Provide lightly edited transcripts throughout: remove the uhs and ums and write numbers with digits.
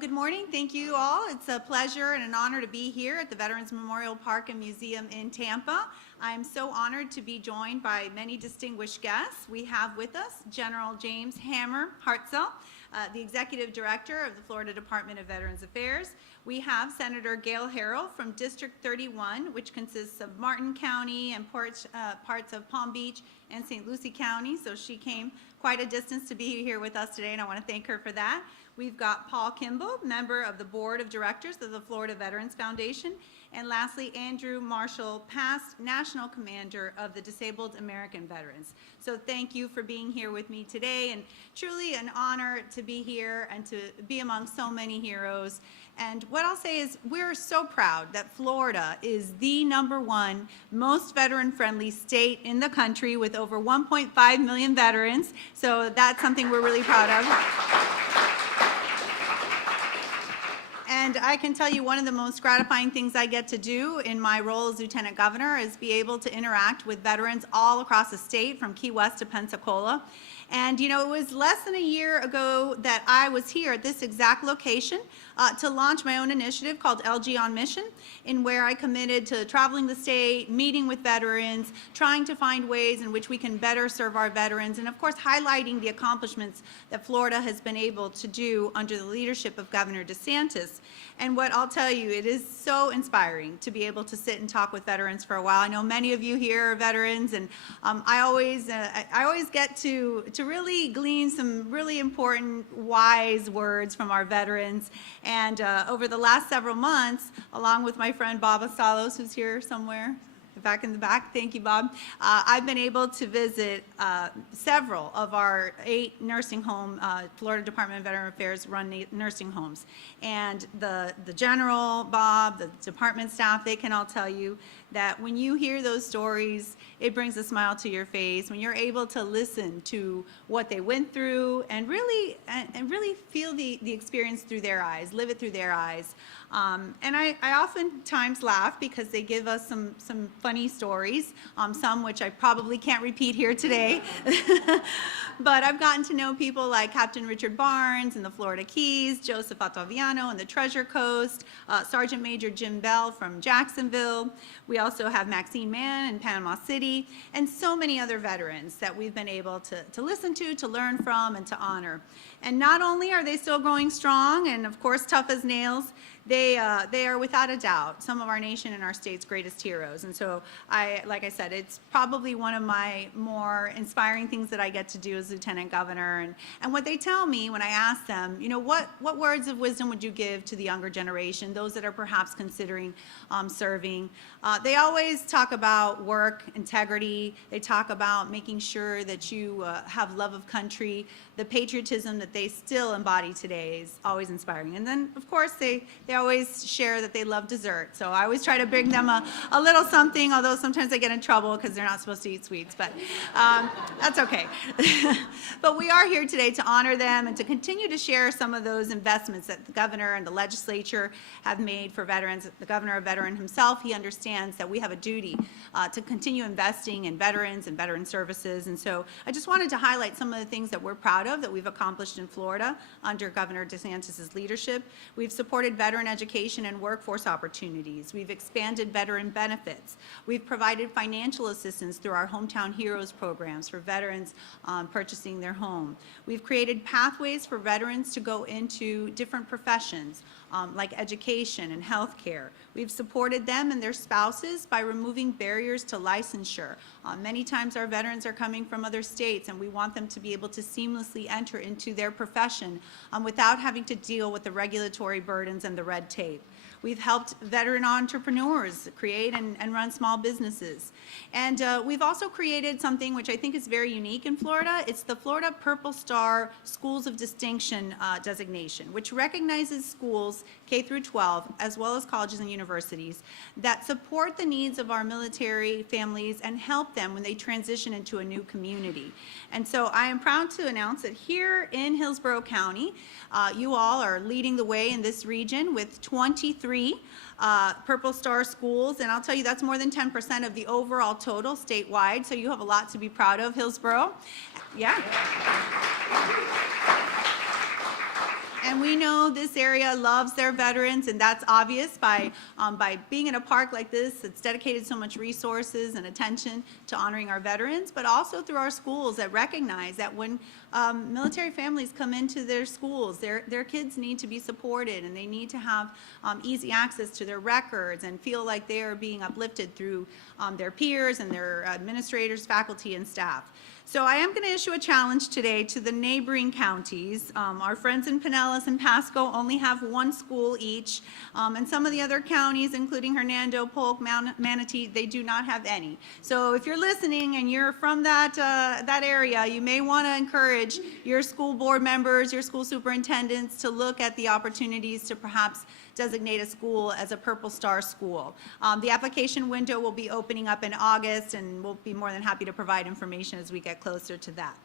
good morning. Thank you all. It's a pleasure and an honor to be here at the Veterans Memorial Park and Museum in Tampa. I'm so honored to be joined by many distinguished guests. We have with us General James Hammer Hartsell, the Executive Director of the Florida Department of Veterans Affairs. We have Senator Gail Harrell from District 31, which consists of Martin County and parts of Palm Beach and St. Lucie County. So she came quite a distance to be here with us today, and I want to thank her for that. We've got Paul Kimball, member of the Board of Directors of the Florida Veterans Foundation. And lastly, Andrew Marshall, past National Commander of the Disabled American Veterans. So thank you for being here with me today, and truly an honor to be here and to be among so many heroes. And what I'll say is we're so proud that Florida is the #1 most veteran-friendly state in the country with over 1.5 million veterans. So that's something we're really proud of. And I can tell you one of the most gratifying things I get to do in my role as Lieutenant Governor is be able to interact with veterans all across the state, from Key West to Pensacola. And you know, it was less than a year ago that I was here at this exact location to launch my own initiative called LG on Mission, in where I committed to traveling the state, meeting with veterans, trying to find ways in which we can better serve our veterans, and of course highlighting the accomplishments that Florida has been able to do under the leadership of Governor DeSantis. And what I'll tell you, it is so inspiring to be able to sit and talk with veterans for a while. I know many of you here are veterans, and I always get to really glean some really important, wise words from our veterans. And over the last several months, along with my friend Bob Asalos, who's here somewhere, back in the back, thank you, Bob, I've been able to visit several of our 8 nursing home, Florida Department of Veteran Affairs run nursing homes. And the general, Bob, the department staff, they can all tell you that when you hear those stories, it brings a smile to your face. When you're able to listen to what they went through and really feel the experience through their eyes, live it through their eyes. And I oftentimes laugh because they give us some funny stories, some which I probably can't repeat here today. But I've gotten to know people like Captain Richard Barnes in the Florida Keys, Joseph Ottaviano in the Treasure Coast, Sergeant Major Jim Bell from Jacksonville. We also have Maxine Mann in Panama City, and so many other veterans that we've been able to listen to learn from, and to honor. And not only are they still going strong and of course tough as nails, they are without a doubt some of our nation and our state's greatest heroes. And so like I said, it's probably one of my more inspiring things that I get to do as Lieutenant Governor. And what they tell me when I ask them, you know, what words of wisdom would you give to the younger generation, those that are perhaps considering serving? They always talk about work, integrity. They talk about making sure that you have love of country. The patriotism that they still embody today is always inspiring. And then, of course, they always share that they love dessert. So I always try to bring them a little something, although sometimes they get in trouble because they're not supposed to eat sweets, but that's okay. But we are here today to honor them and to continue to share some of those investments that the governor and the legislature have made for veterans. The governor, a veteran himself, he understands that we have a duty to continue investing in veterans and veteran services. And so I just wanted to highlight some of the things that we're proud of that we've accomplished in Florida under Governor DeSantis' leadership. We've supported veteran education and workforce opportunities. We've expanded veteran benefits. We've provided financial assistance through our Hometown Heroes programs for veterans purchasing their home. We've created pathways for veterans to go into different professions like education and healthcare. We've supported them and their spouses by removing barriers to licensure. Many times our veterans are coming from other states, and we want them to be able to seamlessly enter into their profession without having to deal with the regulatory burdens and the red tape. We've helped veteran entrepreneurs create and run small businesses. And we've also created something which I think is very unique in Florida. It's the Florida Purple Star Schools of Distinction designation, which recognizes schools K through 12, as well as colleges and universities, that support the needs of our military families and help them when they transition into a new community. And so I am proud to announce that here in Hillsborough County, you all are leading the way in this region with 23 Purple Star schools, and I'll tell you that's more than 10% of the overall total statewide, so you have a lot to be proud of, Hillsborough. Yeah. And we know this area loves their veterans, and that's obvious by being in a park like this that's dedicated so much resources and attention to honoring our veterans, but also through our schools that recognize that when military families come into their schools, their kids need to be supported, and they need to have easy access to their records and feel like they are being uplifted through their peers and their administrators, faculty, and staff. So I am going to issue a challenge today to the neighboring counties. Our friends in Pinellas and Pasco only have one school each, and some of the other counties, including Hernando, Polk, Manatee, they do not have any. So if you're listening and you're from that area, you may want to encourage your school board members, your school superintendents to look at the opportunities to perhaps designate a school as a Purple Star school. The application window will be opening up in August, and we'll be more than happy to provide information as we get closer to that.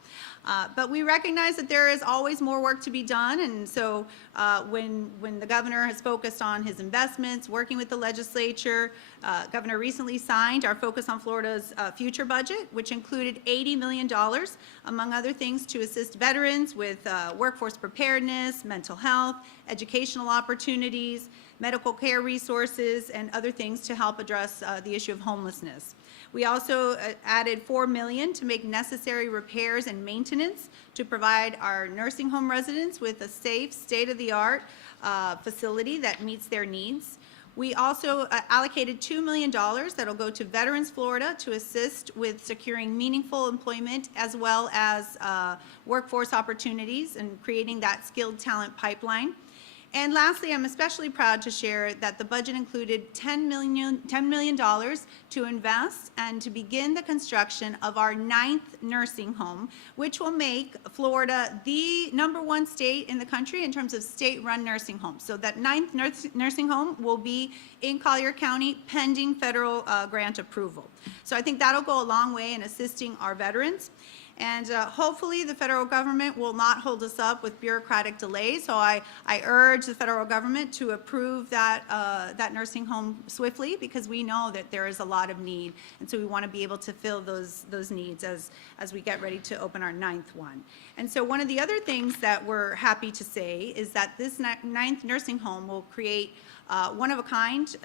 But we recognize that there is always more work to be done, and so when the governor has focused on his investments, working with the legislature, governor recently signed our Focus on Florida's future budget, which included $80 million, among other things, to assist veterans with workforce preparedness, mental health, educational opportunities, medical care resources, and other things to help address the issue of homelessness. We also added $4 million to make necessary repairs and maintenance to provide our nursing home residents with a safe, state-of-the-art facility that meets their needs. We also allocated $2 million that'll go to Veterans Florida to assist with securing meaningful employment as well as workforce opportunities and creating that skilled talent pipeline. And lastly, I'm especially proud to share that the budget included $10 million to invest and to begin the construction of our 9th nursing home, which will make Florida the #1 state in the country in terms of state-run nursing homes. So that 9th nursing home will be in Collier County pending federal grant approval. So I think that'll go a long way in assisting our veterans. And hopefully the federal government will not hold us up with bureaucratic delays. So I urge the federal government to approve that nursing home swiftly, because we know that there is a lot of need. And so we want to be able to fill those needs as we get ready to open our 9th one. And so one of the other things that we're happy to say is that this 9th nursing home will create one-of-a-kind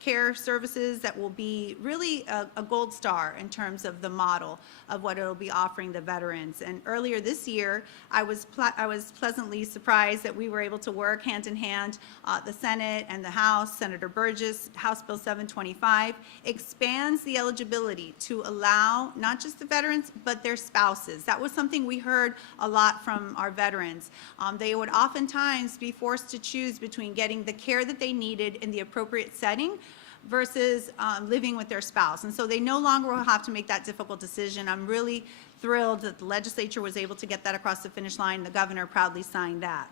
care services that will be really a gold star in terms of the model of what it will be offering the veterans. And earlier this year, I was pleasantly surprised that we were able to work hand in hand. The Senate and the House, Senator Burgess, House Bill 725, expands the eligibility to allow not just the veterans, but their spouses. That was something we heard a lot from our veterans. They would oftentimes be forced to choose between getting the care that they needed in the appropriate setting versus living with their spouse. And so they no longer will have to make that difficult decision. I'm really thrilled that the legislature was able to get that across the finish line. The governor proudly signed that.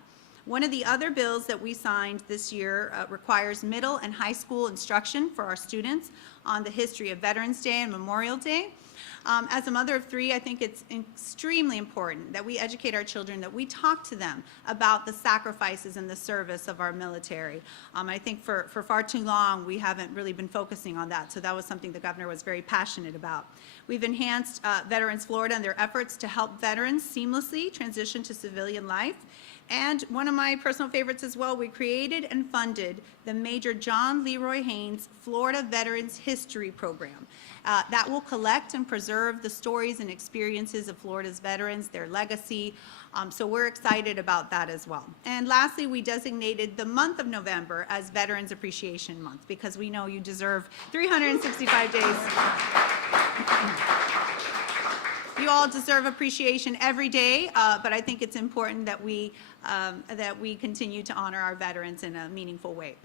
One of the other bills that we signed this year requires middle and high school instruction for our students on the history of Veterans Day and Memorial Day. As a mother of 3, I think it's extremely important that we educate our children, that we talk to them about the sacrifices and the service of our military. I think for far too long, we haven't really been focusing on that, so that was something the governor was very passionate about. We've enhanced Veterans Florida and their efforts to help veterans seamlessly transition to civilian life. And one of my personal favorites as well, we created and funded the Major John Leroy Haynes Florida Veterans History Program. That will collect and preserve the stories and experiences of Florida's veterans, their legacy. So we're excited about that as well. And lastly, we designated the month of November as Veterans Appreciation Month, because we know you deserve 365 days. You all deserve appreciation every day, but I think it's important that we continue to honor our veterans in a meaningful way.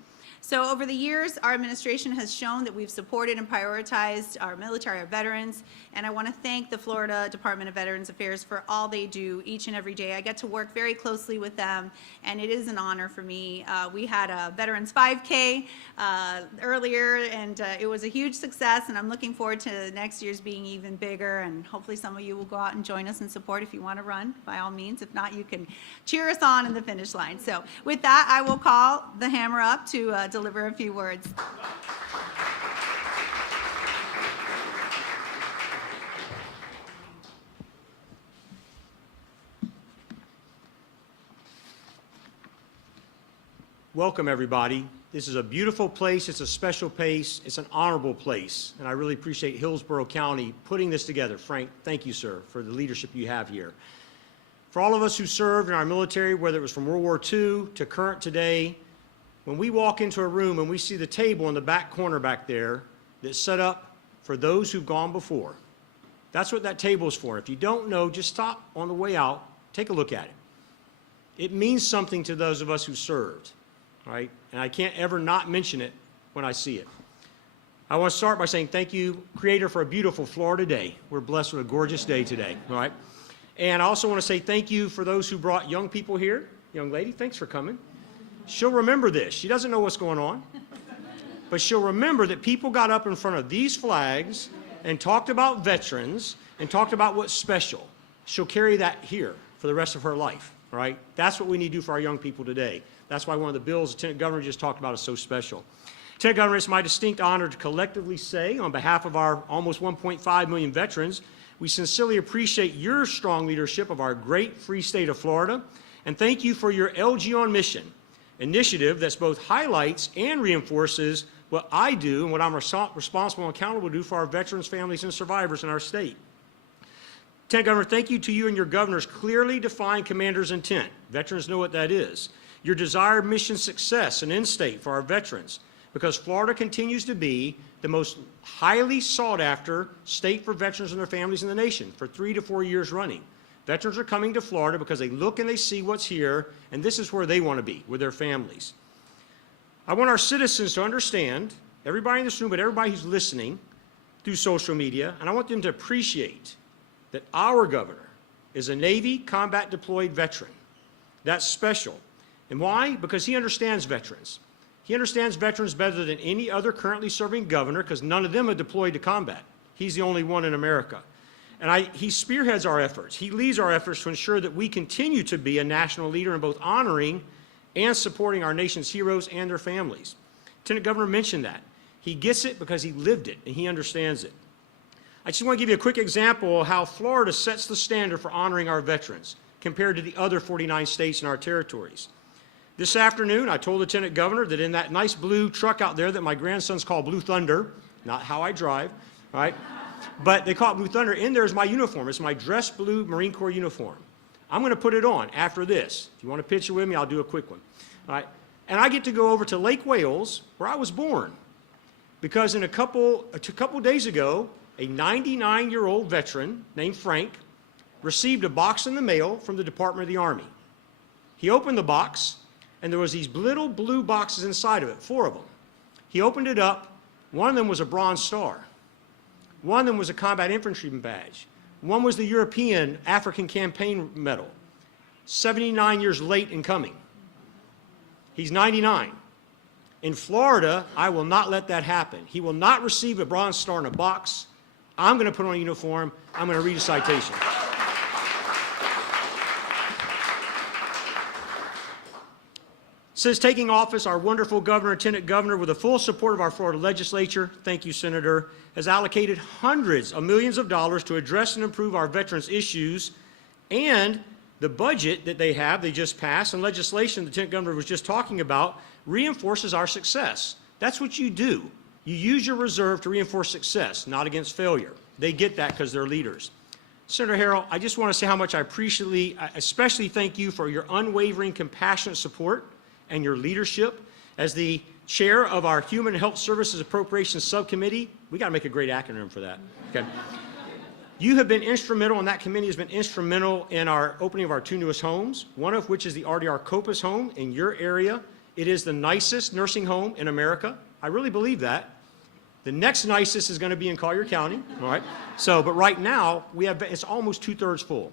So over the years, our administration has shown that we've supported and prioritized our military, our veterans, and I want to thank the Florida Department of Veterans Affairs for all they do each and every day. I get to work very closely with them, and it is an honor for me. We had a Veterans 5K earlier, and it was a huge success, and I'm looking forward to next year's being even bigger, and hopefully some of you will go out and join us and support if you want to run, by all means. If not, you can cheer us on in the finish line. So with that, I will call the hammer up to deliver a few words. welcome everybody. This is a beautiful place, it's a special place, it's an honorable place, and I really appreciate Hillsborough County putting this together. Frank, thank you, sir, for the leadership you have here. For all of us who served in our military, whether it was from World War II to current today, when we walk into a room and we see the table in the back corner back there that's set up for those who've gone before, that's what that table is for. If you don't know, just stop on the way out, take a look at it. It means something to those of us who served, right? And I can't ever not mention it when I see it. I want to start by saying thank you, Creator, for a beautiful Florida day. We're blessed with a gorgeous day today, all right? And I also want to say thank you for those who brought young people here. Young lady, thanks for coming. She'll remember this. She doesn't know what's going on, but she'll remember that people got up in front of these flags and talked about veterans and talked about what's special. She'll carry that here for the rest of her life, all right? That's what we need to do for our young people today. That's why one of the bills the Lieutenant Governor just talked about is so special. Lieutenant Governor, it's my distinct honor to collectively say, on behalf of our almost 1.5 million veterans, we sincerely appreciate your strong leadership of our great free state of Florida, and thank you for your LG on Mission initiative that's both highlights and reinforces what I do and what I'm responsible and accountable to do for our veterans, families, and survivors in our state. Lieutenant Governor, thank you to you and your governor's clearly defined commander's intent. Veterans know what that is. Your desired mission success and end state for our veterans, because Florida continues to be the most highly sought after state for veterans and their families in the nation for 3 to 4 years running. Veterans are coming to Florida because they look and they see what's here, and this is where they want to be, with their families. I want our citizens to understand, everybody in this room, but everybody who's listening through social media, and I want them to appreciate that our governor is a Navy combat deployed veteran. That's special. And why? Because he understands veterans. He understands veterans better than any other currently serving governor because none of them are deployed to combat. He's the only one in America. And he spearheads our efforts. He leads our efforts to ensure that we continue to be a national leader in both honoring and supporting our nation's heroes and their families. Lieutenant Governor mentioned that. He gets it because he lived it and he understands it. I just want to give you a quick example of how Florida sets the standard for honoring our veterans compared to the other 49 states in our territories. This afternoon, I told Lieutenant Governor that in that nice blue truck out there that my grandsons call Blue Thunder, not how I drive, right? But they call it Blue Thunder. In there is my uniform. It's my dress blue Marine Corps uniform. I'm going to put it on after this. If you want a picture with me, I'll do a quick one. All right? And I get to go over to Lake Wales, where I was born, because a couple days ago, a 99-year-old veteran named Frank received a box in the mail from the Department of the Army. He opened the box, and there was these little blue boxes inside of it, 4 of them. He opened it up. One of them was a Bronze Star. One of them was a combat infantryman badge. One was the European African Campaign Medal, 79 years late in coming. He's 99. In Florida, I will not let that happen. He will not receive a Bronze Star in a box. I'm going to put on a uniform. I'm going to read a citation. Since taking office, our wonderful governor, Lieutenant Governor, with the full support of our Florida legislature, thank you, Senator, has allocated hundreds of millions of dollars to address and improve our veterans' issues, and the budget that they just passed and legislation the Lieutenant Governor was just talking about reinforces our success. That's what you do. You use your reserve to reinforce success, not against failure. They get that because they're leaders. Senator Harrell, I just want to say how much I especially thank you for your unwavering, compassionate support and your leadership. As the chair of our Human and Health Services Appropriations Subcommittee, we got to make a great acronym for that. Okay. You have been instrumental, and that committee has been instrumental in our opening of our 2 newest homes, one of which is the RDR Copas home in your area. It is the nicest nursing home in America. I really believe that. The next nicest is going to be in Collier County, all right? But right now, it's almost 2/3 full,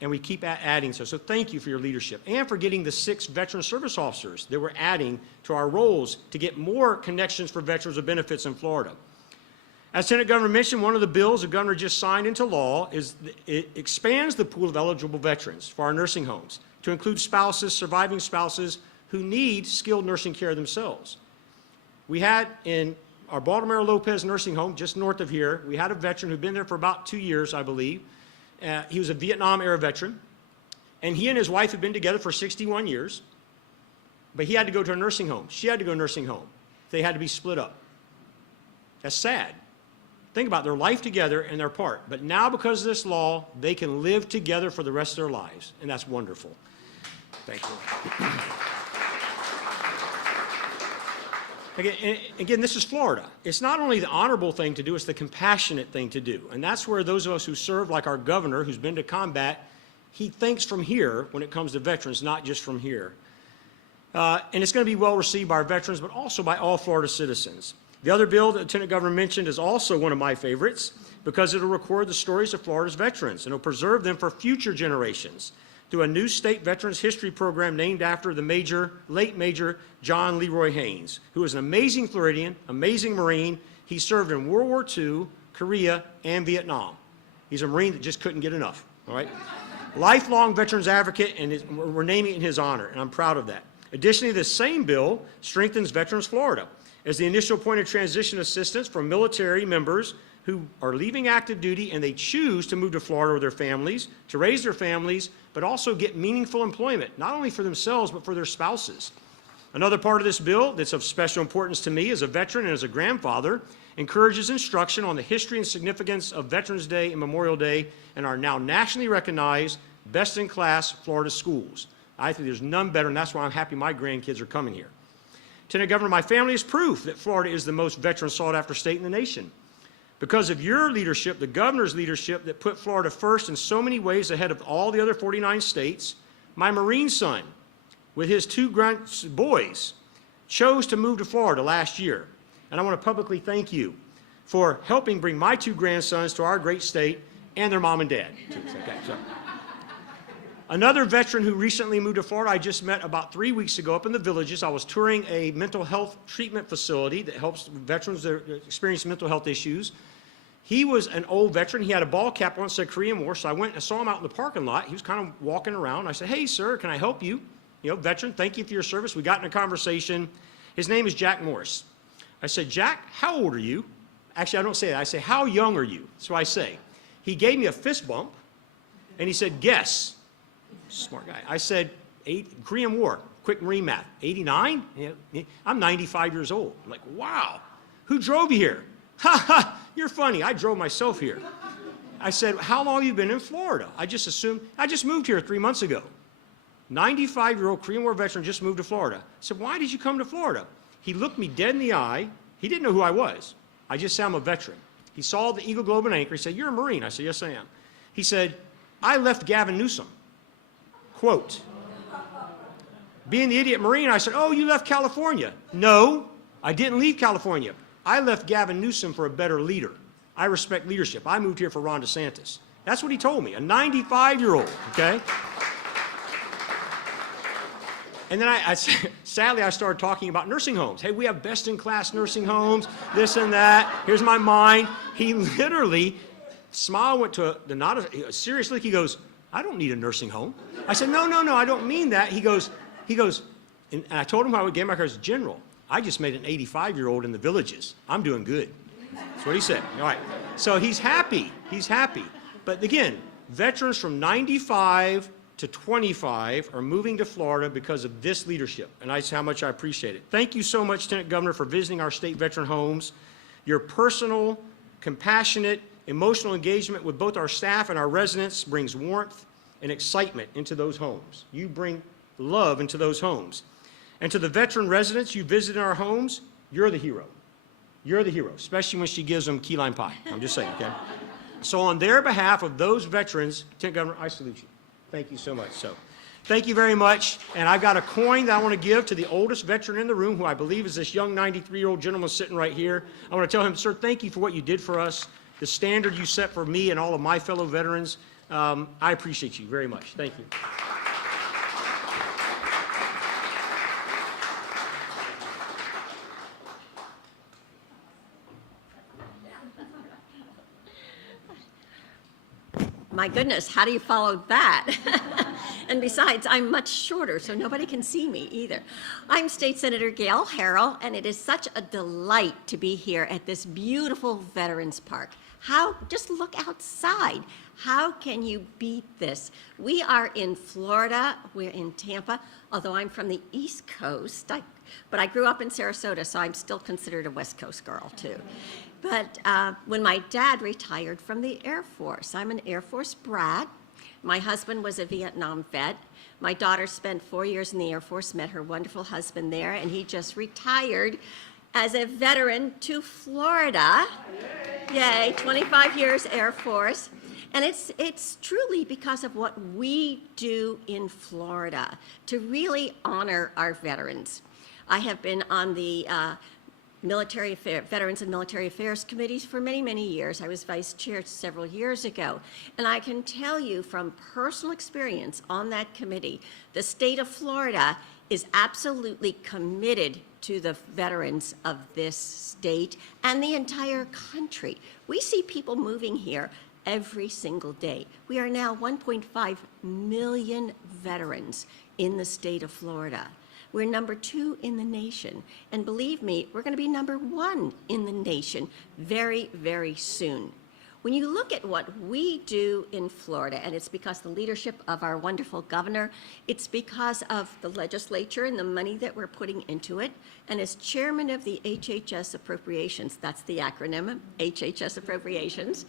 and we keep adding so thank you for your leadership and for getting the 6 veteran service officers that we're adding to our roles to get more connections for veterans with benefits in Florida. As Lieutenant Governor mentioned, one of the bills the governor just signed into law it expands the pool of eligible veterans for our nursing homes to include spouses, surviving spouses who need skilled nursing care themselves. We had in our Baltimore Lopez nursing home just north of here, we had a veteran who'd been there for about 2 years, I believe. He was a Vietnam era veteran, and he and his wife had been together for 61 years. but he had to go to a nursing home. She had to go to a nursing home. They had to be split up. That's sad. Think about their life together and their part. But now, because of this law, they can live together for the rest of their lives, and that's wonderful. Thank you. Again, this is Florida. It's not only the honorable thing to do, it's the compassionate thing to do. And that's where those of us who serve, like our governor, who's been to combat, he thinks from here when it comes to veterans, not just from here. And it's going to be well received by our veterans, but also by all Florida citizens. The other bill that Lieutenant Governor mentioned is also one of my favorites because it'll record the stories of Florida's veterans and it'll preserve them for future generations through a new state veterans history program named after the late Major John Leroy Haynes, who was an amazing Floridian, amazing Marine. He served in World War II, Korea, and Vietnam. He's a Marine that just couldn't get enough, all right? Lifelong veterans advocate, and we're naming it in his honor, and I'm proud of that. Additionally, this same bill strengthens Veterans Florida as the initial point of transition assistance for military members who are leaving active duty and they choose to move to Florida with their families, to raise their families, but also get meaningful employment, not only for themselves, but for their spouses. Another part of this bill that's of special importance to me as a veteran and as a grandfather encourages instruction on the history and significance of Veterans Day and Memorial Day in our now nationally recognized, best-in-class Florida schools. I think there's none better, and that's why I'm happy my grandkids are coming here. Lieutenant Governor, my family is proof that Florida is the most veteran sought-after state in the nation. Because of your leadership, the governor's leadership that put Florida first in so many ways ahead of all the other 49 states, my Marine son, with his two boys, chose to move to Florida last year. And I want to publicly thank you for helping bring my two grandsons to our great state and their mom and dad. Okay, so. Another veteran who recently moved to Florida, I just met about 3 weeks ago up in the Villages. I was touring a mental health treatment facility that helps veterans that experience mental health issues. He was an old veteran. He had a ball cap on that said Korean War, so I went and saw him out in the parking lot. He was kind of walking around. I said, "Hey, sir, can I help you? You know, veteran, thank you for your service." We got in a conversation. His name is Jack Morris. I said, "Jack, how old are you?" Actually, I don't say that. I say, "How young are you?" So I say. He gave me a fist bump, and he said, "Guess." Smart guy. I said, Korean War, quick Marine math, 89? Yeah, I'm 95 years old. I'm like, wow, who drove you here? Ha ha, you're funny. I drove myself here. I said, how long have you been in Florida? I just assumed, I just moved here 3 months ago. 95-year-old Korean War veteran just moved to Florida. I said, why did you come to Florida? He looked me dead in the eye. He didn't know who I was. I just said I'm a veteran. He saw the Eagle, Globe, and Anchor. He said, "You're a Marine." I said, "Yes, I am." He said, "I left Gavin Newsom." Quote, being the idiot Marine, I said, "Oh, you left California." "No, I didn't leave California. I left Gavin Newsom for a better leader. I respect leadership. I moved here for Ron DeSantis." That's what he told me, a 95-year-old, okay? And then sadly, I started talking about nursing homes. Hey, we have best-in-class nursing homes, this and that. Here's my mind. He literally smiled, went to a serious look. He goes, "I don't need a nursing home." I said, no, I don't mean that. He goes, and I told him I would get my car as General. I just made an 85-year-old in the Villages. I'm doing good. That's what he said. All right. So he's happy. He's happy. But again, veterans from 95 to 25 are moving to Florida because of this leadership, and that's how much I appreciate it. Thank you so much, Lieutenant Governor, for visiting our state veteran homes. Your personal, compassionate, emotional engagement with both our staff and our residents brings warmth and excitement into those homes. You bring love into those homes. And to the veteran residents you visit in our homes, you're the hero. You're the hero, especially when she gives them key lime pie. I'm just saying, okay? So on their behalf of those veterans, Lieutenant Governor, I salute you. Thank you so much. So thank you very much. And I've got a coin that I want to give to the oldest veteran in the room, who I believe is this young 93-year-old gentleman sitting right here. I want to tell him, "Sir, thank you for what you did for us, the standard you set for me and all of my fellow veterans. I appreciate you very much. Thank you." My goodness, how do you follow that? And besides, I'm much shorter, so nobody can see me either. I'm State Senator Gail Harrell, and it is such a delight to be here at this beautiful Veterans Park. Just look outside. How can you beat this? We are in Florida, we're in Tampa, although I'm from the East Coast, but I grew up in Sarasota, so I'm still considered a West Coast girl too. But when my dad retired from the Air Force, I'm an Air Force brat. My husband was a Vietnam vet. My daughter spent 4 years in the Air Force, met her wonderful husband there, and he just retired as a veteran to Florida. Yay, 25 years Air Force. And it's truly because of what we do in Florida to really honor our veterans. I have been on the Veterans and Military Affairs committees for many, many years. I was vice chair several years ago. And I can tell you from personal experience on that committee, the state of Florida is absolutely committed to the veterans of this state and the entire country. We see people moving here every single day. We are now 1.5 million veterans in the state of Florida. We're number 2 in the nation. And believe me, we're going to be number 1 in the nation very, very soon. When you look at what we do in Florida, and it's because of the leadership of our wonderful governor, it's because of the legislature and the money that we're putting into it, and as chairman of the HHS Appropriations, that's the acronym, HHS Appropriations,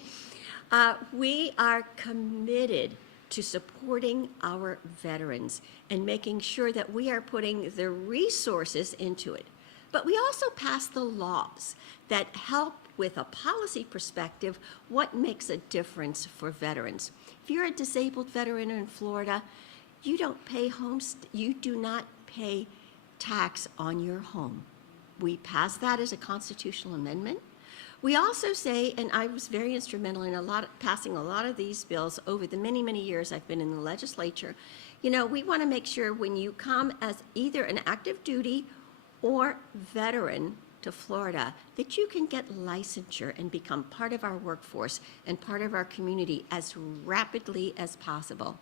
we are committed to supporting our veterans and making sure that we are putting the resources into it. But we also pass the laws that help with a policy perspective what makes a difference for veterans. If you're a disabled veteran in Florida, you do not pay tax on your home. We passed that as a constitutional amendment. We also say, and I was very instrumental in passing a lot of these bills over the many, many years I've been in the legislature, we want to make sure when you come as either an active duty or veteran to Florida, that you can get licensure and become part of our workforce and part of our community as rapidly as possible.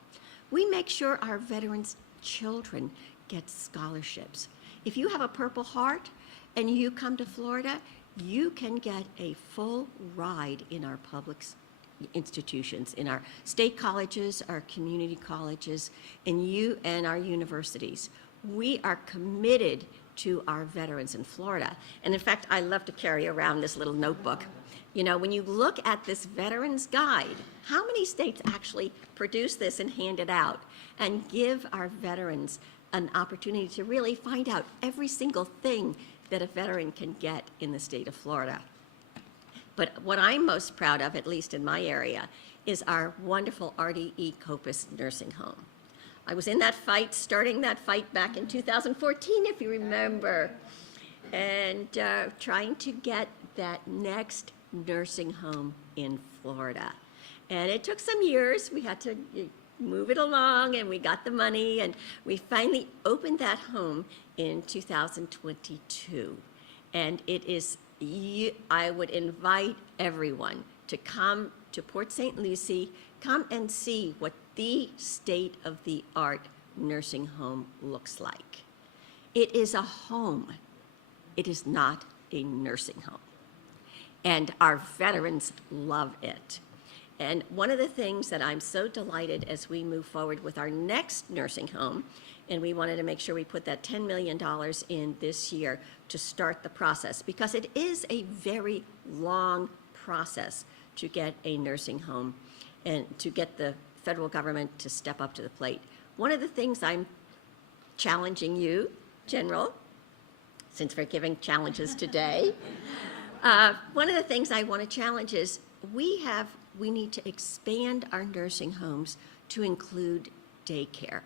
We make sure our veterans' children get scholarships. If you have a Purple Heart and you come to Florida, you can get a full ride in our public institutions, in our state colleges, our community colleges, and our universities. We are committed to our veterans in Florida. And in fact, I love to carry around this little notebook. When you look at this Veterans Guide, how many states actually produce this and hand it out and give our veterans an opportunity to really find out every single thing that a veteran can get in the state of Florida? But what I'm most proud of, at least in my area, is our wonderful RDE Copus nursing home. I was in that fight, starting that fight back in 2014, if you remember, and trying to get that next nursing home in Florida. And it took some years. We had to move it along, and we got the money, and we finally opened that home in 2022. And it is, I would invite everyone to come to Port St. Lucie, come and see what the state-of-the-art nursing home looks like. It is a home. It is not a nursing home. And our veterans love it. And one of the things that I'm so delighted as we move forward with our next nursing home, and we wanted to make sure we put that $10 million in this year to start the process, because it is a very long process to get a nursing home and to get the federal government to step up to the plate. One of the things I'm challenging you, General, since we're giving challenges today, one of the things I want to challenge is we need to expand our nursing homes to include daycare.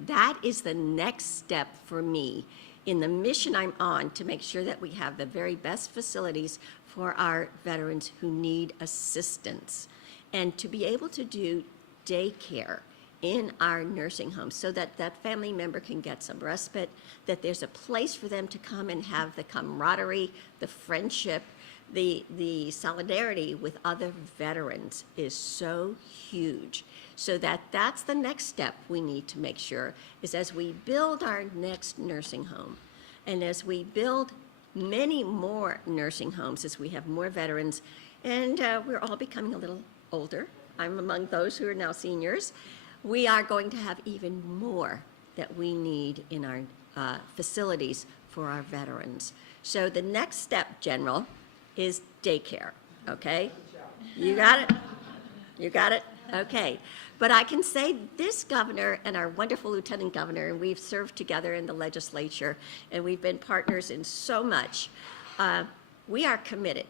That is the next step for me in the mission I'm on to make sure that we have the very best facilities for our veterans who need assistance, and to be able to do daycare in our nursing homes so that that family member can get some respite, that there's a place for them to come and have the camaraderie, the friendship, the solidarity with other veterans is so huge. So that's the next step we need to make sure is as we build our next nursing home, and as we build many more nursing homes, as we have more veterans, and we're all becoming a little older. I'm among those who are now seniors. We are going to have even more that we need in our facilities for our veterans. So the next step, General, is daycare, okay? You got it? You got it? Okay. But I can say this governor and our wonderful lieutenant governor, and we've served together in the legislature, and we've been partners in so much, we are committed.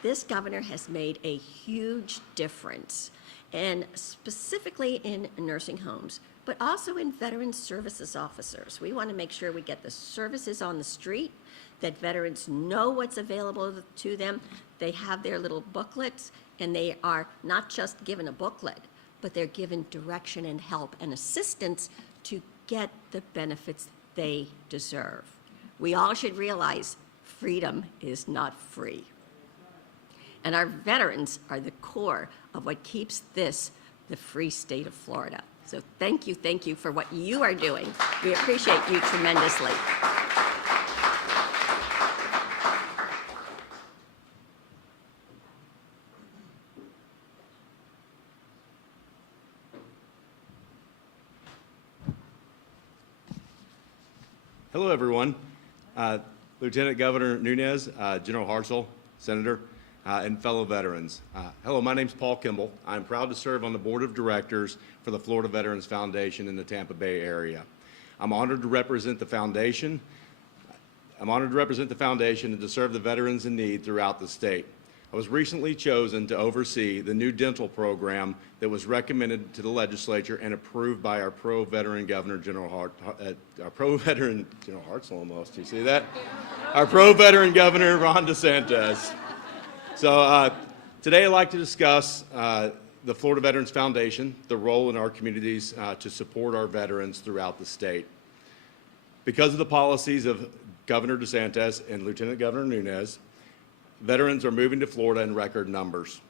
This governor has made a huge difference, and specifically in nursing homes, but also in veteran services officers. We want to make sure we get the services on the street, that veterans know what's available to them. They have their little booklets, and they are not just given a booklet, but they're given direction and help and assistance to get the benefits they deserve. We all should realize freedom is not free. And our veterans are the core of what keeps this the free state of Florida. So thank you for what you are doing. We appreciate you tremendously. Hello, everyone. Lieutenant Governor Nuñez, General Hartsell, Senator, and fellow veterans. Hello, my name's Paul Kimball. I'm proud to serve on the Board of Directors for the Florida Veterans Foundation in the Tampa Bay area. I'm honored to represent the foundation. And to serve the veterans in need throughout the state. I was recently chosen to oversee the new dental program that was recommended to the legislature and approved by our pro-veteran Governor General Hartsell almost, you see that? Our pro-veteran Governor Ron DeSantis. So today I'd like to discuss the Florida Veterans Foundation, the role in our communities to support our veterans throughout the state. Because of the policies of Governor DeSantis and Lieutenant Governor Nuñez, veterans are moving to Florida in record numbers.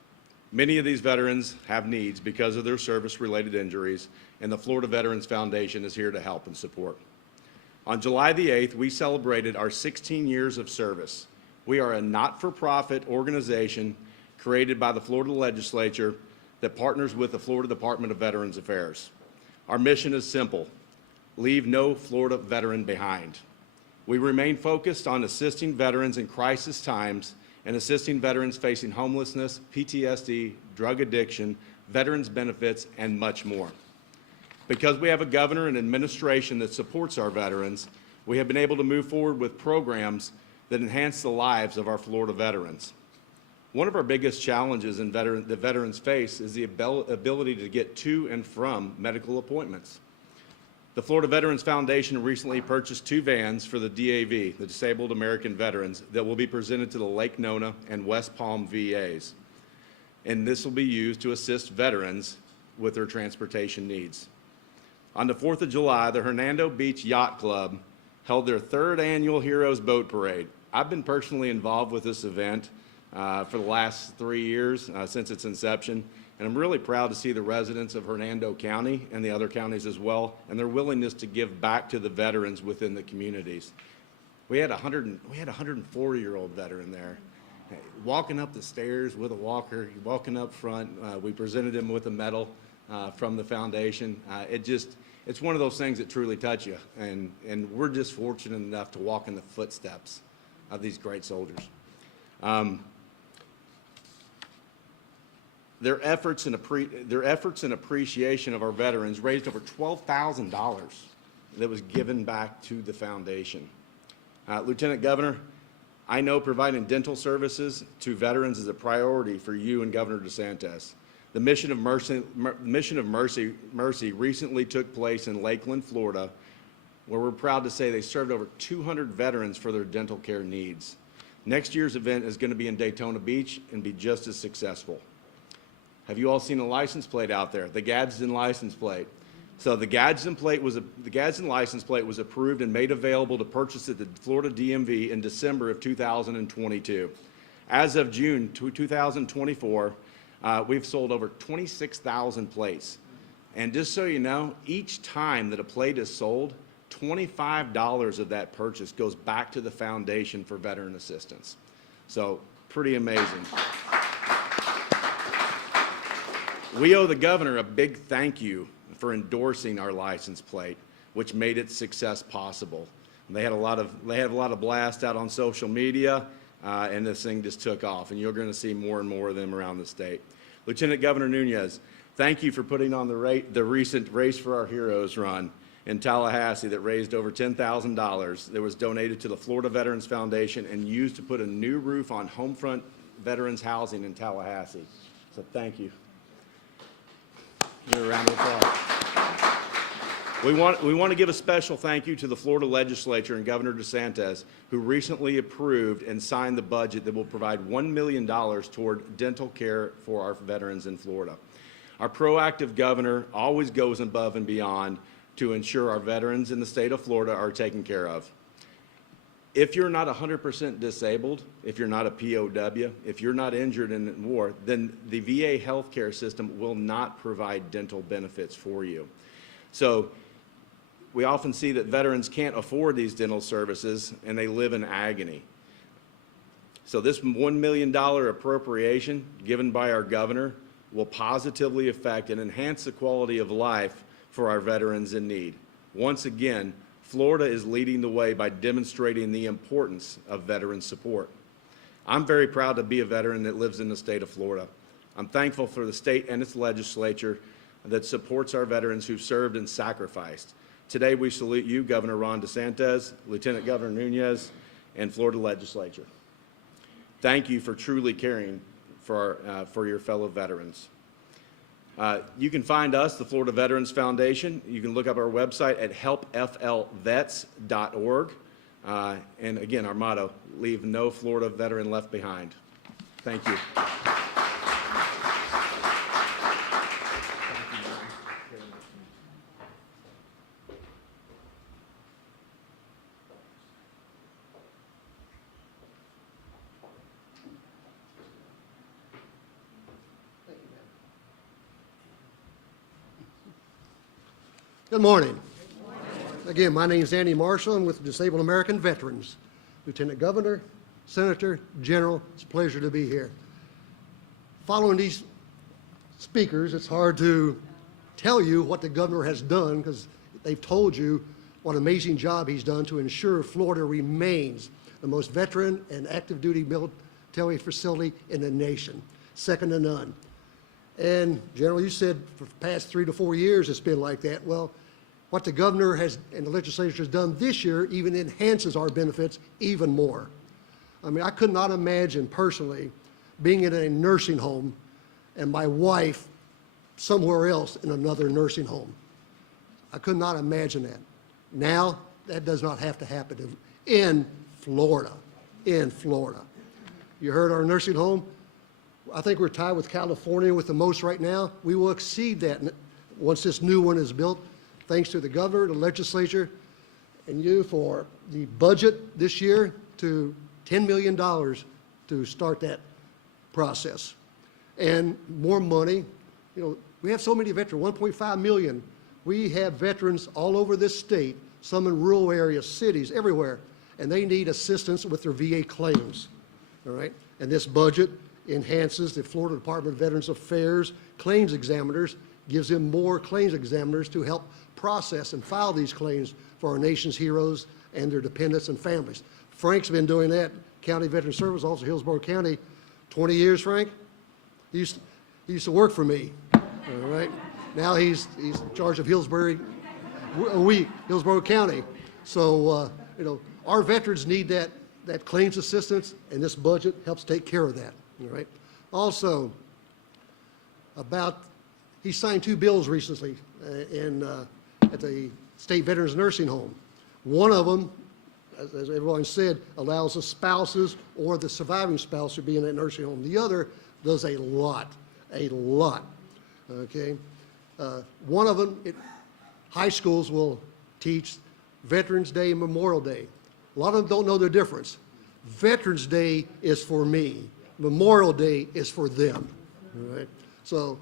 Many of these veterans have needs because of their service-related injuries, and the Florida Veterans Foundation is here to help and support. On July the 8th, we celebrated our 16 years of service. We are a not-for-profit organization created by the Florida legislature that partners with the Florida Department of Veterans Affairs. Our mission is simple: leave no Florida veteran behind. We remain focused on assisting veterans in crisis times and assisting veterans facing homelessness, PTSD, drug addiction, veterans benefits, and much more. Because we have a governor and administration that supports our veterans, we have been able to move forward with programs that enhance the lives of our Florida veterans. One of our biggest challenges that veterans face is the ability to get to and from medical appointments. The Florida Veterans Foundation recently purchased 2 vans for the DAV, the Disabled American Veterans, that will be presented to the Lake Nona and West Palm VAs. And this will be used to assist veterans with their transportation needs. On the 4th of July, the Hernando Beach Yacht Club held their 3rd annual Heroes Boat Parade. I've been personally involved with this event for the last 3 years since its inception. And I'm really proud to see the residents of Hernando County and the other counties as well, and their willingness to give back to the veterans within the communities. We had a 104-year-old veteran there, walking up the stairs with a walker, walking up front. We presented him with a medal from the foundation. It's one of those things that truly touch you, and we're just fortunate enough to walk in the footsteps of these great soldiers. Their efforts and appreciation of our veterans raised over $12,000 that was given back to the foundation. Lieutenant Governor, I know providing dental services to veterans is a priority for you and Governor DeSantis. The Mission of Mercy recently took place in Lakeland, Florida, where we're proud to say they served over 200 veterans for their dental care needs. Next year's event is going to be in Daytona Beach and be just as successful. Have you all seen the license plate out there? The Gadsden license plate. So the Gadsden license plate was approved and made available to purchase at the Florida DMV in December of 2022. As of June 2024, we've sold over 26,000 plates. And just so you know, each time that a plate is sold, $25 of that purchase goes back to the foundation for veteran assistance. So pretty amazing. We owe the governor a big thank you for endorsing our license plate, which made its success possible. They had a lot of blast out on social media, and this thing just took off, and you're going to see more and more of them around the state. Lieutenant Governor Nuñez, thank you for putting on the recent Race for Our Heroes run in Tallahassee that raised over $10,000 that was donated to the Florida Veterans Foundation and used to put a new roof on Homefront Veterans Housing in Tallahassee. So thank you. Give a round of applause. We want to give a special thank you to the Florida legislature and Governor DeSantis, who recently approved and signed the budget that will provide $1 million toward dental care for our veterans in Florida. Our proactive governor always goes above and beyond to ensure our veterans in the state of Florida are taken care of. If you're not 100% disabled, if you're not a POW, if you're not injured in war, then the VA healthcare system will not provide dental benefits for you. So we often see that veterans can't afford these dental services and they live in agony. So this $1 million appropriation given by our governor will positively affect and enhance the quality of life for our veterans in need. Once again, Florida is leading the way by demonstrating the importance of veteran support. I'm very proud to be a veteran that lives in the state of Florida. I'm thankful for the state and its legislature that supports our veterans who've served and sacrificed. Today, we salute you, Governor Ron DeSantis, Lieutenant Governor Nuñez, and Florida legislature. Thank you for truly caring for your fellow veterans. You can find us, the Florida Veterans Foundation. You can look up our website at helpflvets.org. And again, our motto, leave no Florida veteran left behind. Thank you. Good morning. Again, my name is Andy Marshall. I'm with Disabled American Veterans. Lieutenant Governor, Senator, General, it's a pleasure to be here. Following these speakers, it's hard to tell you what the governor has done because they've told you what an amazing job he's done to ensure Florida remains the most veteran and active duty military facility in the nation, second to none. And General, you said for the past 3 to 4 years it's been like that. Well, what the governor has and the legislature has done this year even enhances our benefits even more. I mean, I could not imagine personally being in a nursing home and my wife somewhere else in another nursing home. I could not imagine that. Now, that does not have to happen in Florida. In Florida. You heard our nursing home? I think we're tied with California with the most right now. We will exceed that once this new one is built, thanks to the governor, the legislature, and you for the budget this year to $10 million to start that process. And more money. You know, we have so many veterans, 1.5 million. We have veterans all over this state, some in rural areas, cities, everywhere, and they need assistance with their VA claims, all right? And this budget enhances the Florida Department of Veterans Affairs claims examiners, gives them more claims examiners to help process and file these claims for our nation's heroes and their dependents and families. Frank's been doing that, County Veteran Service Officer, Hillsborough County, 20 years, Frank? He used to work for me, all right? Now he's in charge of Hillsborough County. So, you know, our veterans need that claims assistance, and this budget helps take care of that. All right. Also, he signed 2 bills recently at the State Veterans Nursing Home. One of them, as everyone said, allows the spouses or the surviving spouse to be in that nursing home. The other does a lot. Okay. One of them, high schools will teach Veterans Day and Memorial Day. A lot of them don't know the difference. Veterans Day is for me. Memorial Day is for them, all right? So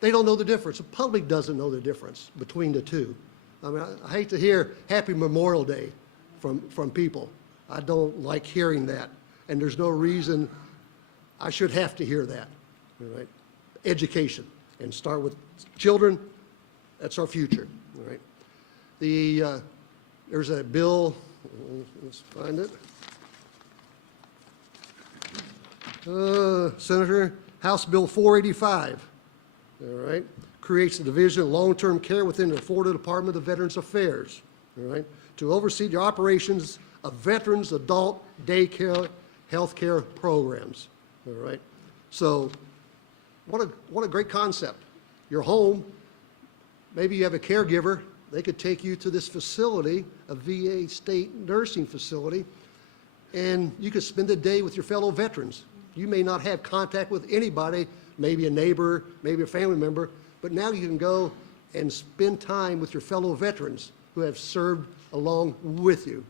they don't know the difference. The public doesn't know the difference between the two. I mean, I hate to hear Happy Memorial Day from people. I don't like hearing that, and there's no reason I should have to hear that, all right? Education. and start with children. That's our future, all right? There's a bill, let's find it. Senator, House Bill 485, all right, creates a division of long-term care within the Florida Department of Veterans Affairs, all right, to oversee the operations of veterans' adult daycare health care programs, all right? So what a great concept. You're home, maybe you have a caregiver, they could take you to this facility, a VA state nursing facility, and you could spend a day with your fellow veterans. You may not have contact with anybody, maybe a neighbor, maybe a family member, but now you can go and spend time with your fellow veterans who have served along with you.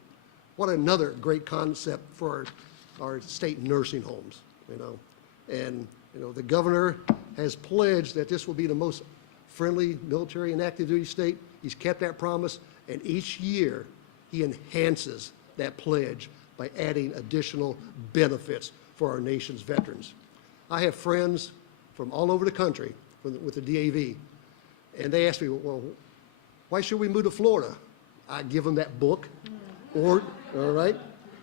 What another great concept for our state nursing homes, you know. And, you know, the governor has pledged that this will be the most friendly military and active duty state. He's kept that promise, and each year he enhances that pledge by adding additional benefits for our nation's veterans. I have friends from all over the country with the DAV, and they ask me, well, why should we move to Florida? I give them that book, or, all right,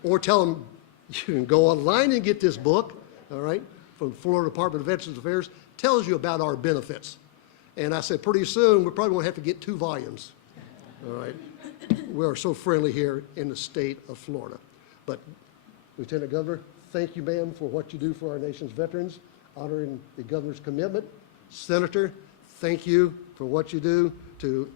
or tell them you can go online and get this book, all right, from the Florida Department of Veterans Affairs, tells you about our benefits. And I said, pretty soon, we're probably gonna have to get 2 volumes, all right? We are so friendly here in the state of Florida. But Lieutenant Governor, thank you, ma'am, for what you do for our nation's veterans, honoring the governor's commitment. Senator, thank you for what you do to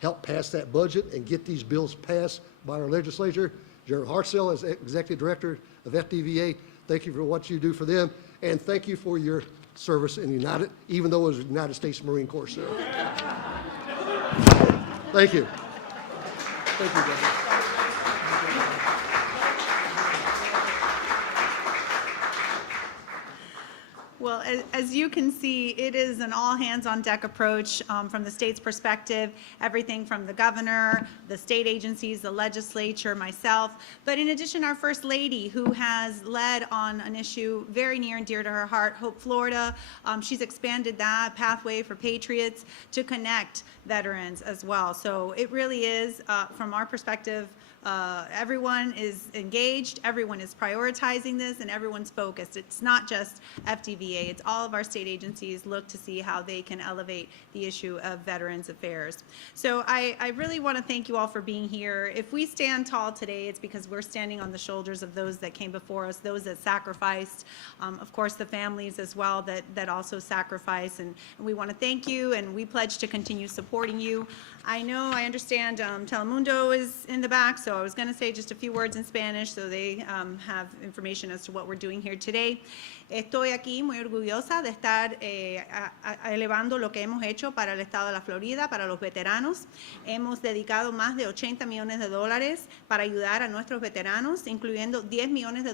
help pass that budget and get these bills passed by our legislature. General Hartsell, as Executive Director of FDVA, thank you for what you do for them, and thank you for your service in United, even though it was United States Marine Corps, sir. Thank you. Thank you, Governor. Well, as you can see, it is an all-hands-on-deck approach from the state's perspective, everything from the governor, the state agencies, the legislature, myself, but in addition, our First Lady, who has led on an issue very near and dear to her heart, Hope Florida. She's expanded that pathway for Patriots to connect veterans as well. So it really is, from our perspective, everyone is engaged, everyone is prioritizing this, and everyone's focused. It's not just FDVA, it's all of our state agencies look to see how they can elevate the issue of Veterans Affairs. So I really want to thank you all for being here. If we stand tall today, it's because we're standing on the shoulders of those that came before us, those that sacrificed, of course the families as well that also sacrifice, and we want to thank you, and we pledge to continue supporting you. I understand Telemundo is in the back, so I was going to say just a few words in Spanish so they have information as to what we're doing here today. Estoy aquí muy orgullosa de estar elevando lo que hemos hecho para el estado de la Florida, para los veteranos. Hemos dedicado más de $80 millones para ayudar a nuestros veteranos, incluyendo $10 millones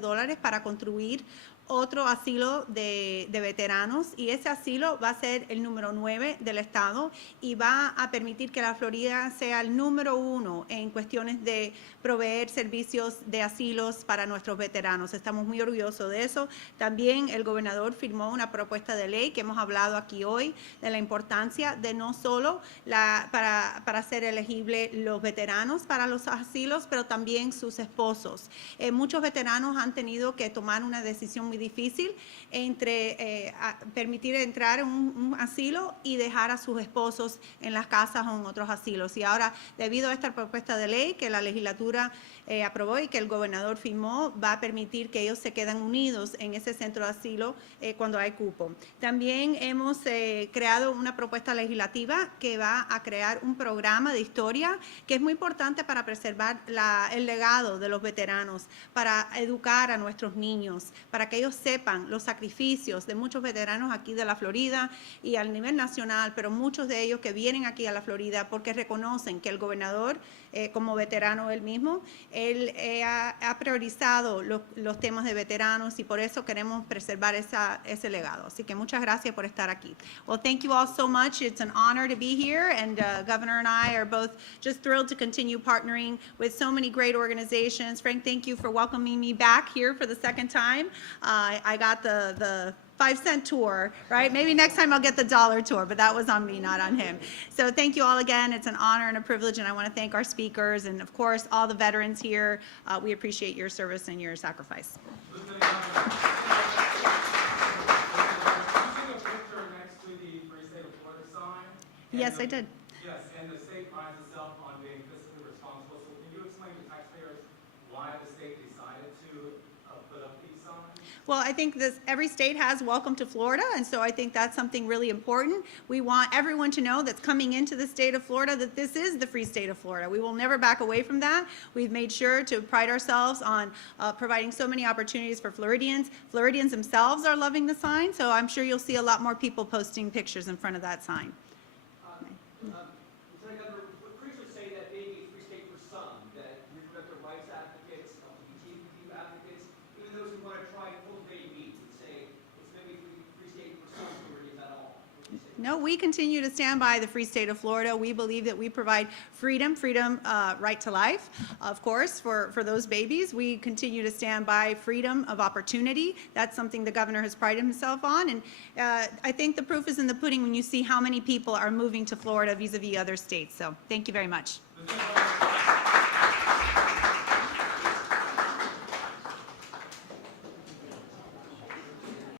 para construir otro asilo de veteranos, y ese asilo va a ser el número 9 del estado y va a permitir que la Florida sea el número 1 en cuestiones de proveer servicios de asilos para nuestros veteranos. Estamos muy orgullosos de eso. También el gobernador firmó una propuesta de ley que hemos hablado aquí hoy de la importancia de no solo para hacer elegible los veteranos para los asilos, pero también sus esposos. Muchos veteranos han tenido que tomar una decisión muy difícil entre permitir entrar en un asilo y dejar a sus esposos en las casas o en otros asilos. Y ahora, debido a esta propuesta de ley que la legislatura aprobó y que el gobernador firmó, va a permitir que ellos se queden unidos en ese centro de asilo cuando hay cupo. También hemos creado una propuesta legislativa que va a crear un programa de historia que es muy importante para preservar el legado de los veteranos, para educar a nuestros niños, para que ellos sepan los sacrificios de muchos veteranos aquí de la Florida y al nivel nacional, pero muchos de ellos que vienen aquí a la Florida porque reconocen que el gobernador, como veterano él mismo, él ha priorizado los temas de veteranos y por eso queremos preservar ese legado. Así que muchas gracias por estar aquí. Well, thank you all so much. It's an honor to be here, and Governor and I are both just thrilled to continue partnering with so many great organizations. Frank, thank you for welcoming me back here for the second time. I got the 5-cent tour, right? Maybe next time I'll get the dollar tour, but that was on me, not on him. So thank you all again. It's an honor and a privilege, and I want to thank our speakers and, of course, all the veterans here. We appreciate your service and your sacrifice. Yes, I did. Yes, and the state prides itself on being fiscally responsible. So can you explain to taxpayers why the state decided to put up these signs? Well, I think every state has Welcome to Florida, and so I think that's something really important. We want everyone to know that's coming into the state of Florida that this is the free state of Florida. We will never back away from that. We've made sure to pride ourselves on providing so many opportunities for Floridians. Floridians themselves are loving the sign, so I'm sure you'll see a lot more people posting pictures in front of that sign. Lieutenant Governor, preachers say that maybe free state for some, that reproductive rights advocates, LGBTQ advocates, even those who want to try cultivating meat would say it's maybe free state for some Floridians at all. No, we continue to stand by the free state of Florida. We believe that we provide freedom, right to life, of course, for those babies. We continue to stand by freedom of opportunity. That's something the governor has prided himself on. And I think the proof is in the pudding when you see how many people are moving to Florida vis-a-vis other states. So thank you very much.